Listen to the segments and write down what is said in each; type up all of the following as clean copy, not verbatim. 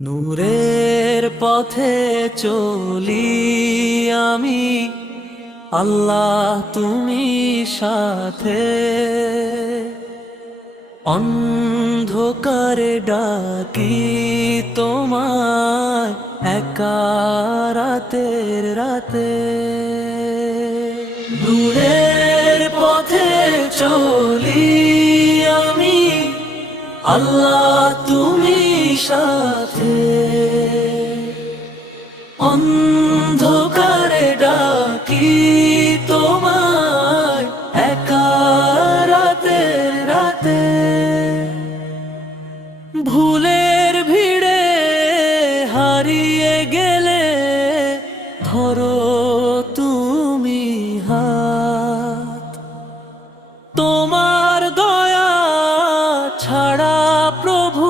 নূরের পথে চলি আমি, আল্লাহ তুমি সাথে। অন্ধকারে ডাকি তোমায় একা রাতের রাতে। নূরের পথে চলি আমি, আল্লাহ তুমি সাথে। অন্ধকারে ডাকি তোমায় একা রাতের রাতে। ভুলের ভিড়ে হারিয়ে গেলে ধরো তুমি হাত। তোমার দয়া ছাড়া প্রভু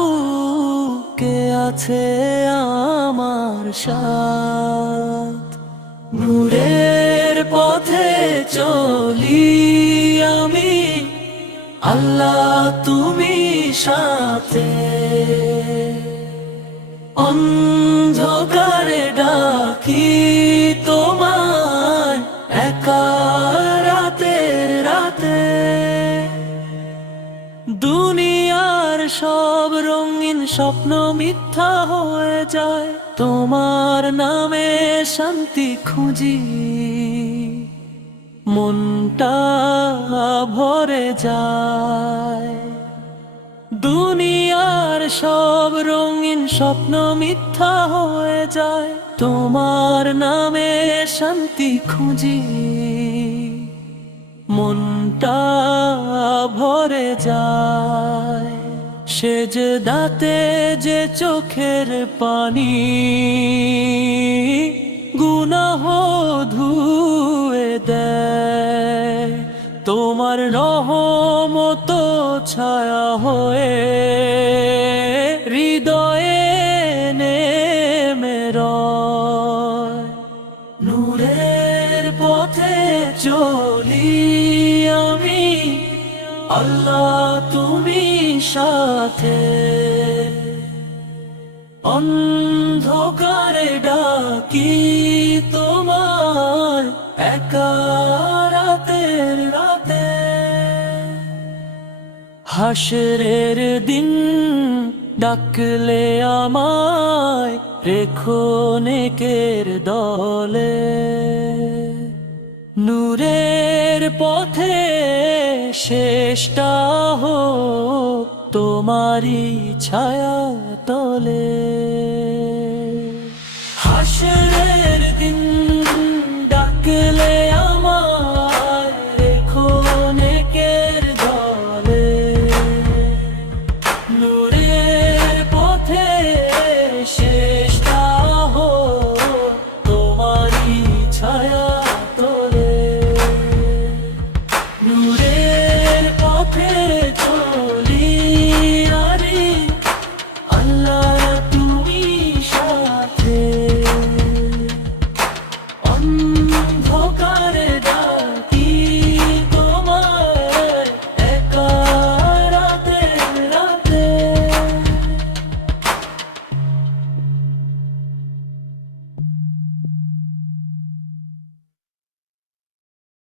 কে আছে আমার সাথ। নূরের পথে চলি আমি, আল্লাহ তুমি সাথে। অন্ধকারে ডাকি তোমায় একা রাতের রাতে। দুনিয়ার সব রঙিন স্বপ্ন মিথ্যা হয়ে যায়, তোমার নামে শান্তি খুঁজি মনটা ভরে যায়। দুনিয়ার সব রঙিন স্বপ্ন মিথ্যা হয়ে যায়, তোমার নামে শান্তি খুঁজি মনটা ভরে যায়। সেজদাতে যে চোখের পানি গুনাহ ধুয়ে দেয়, তোমার রহমত ছায়া হয়ে হৃদয়ে নেমে রয়। নূরের পথে চলি আমি, আল্লাহ তুমি সাথে। অন্ধকারে ডাকি তোমার একা রাতের রাতে। হাসরের দিন ডাকলে আমায় রেখো নেকের দলে। নূরের পথে শেষটা হোক তোমারই ছায়া তলে।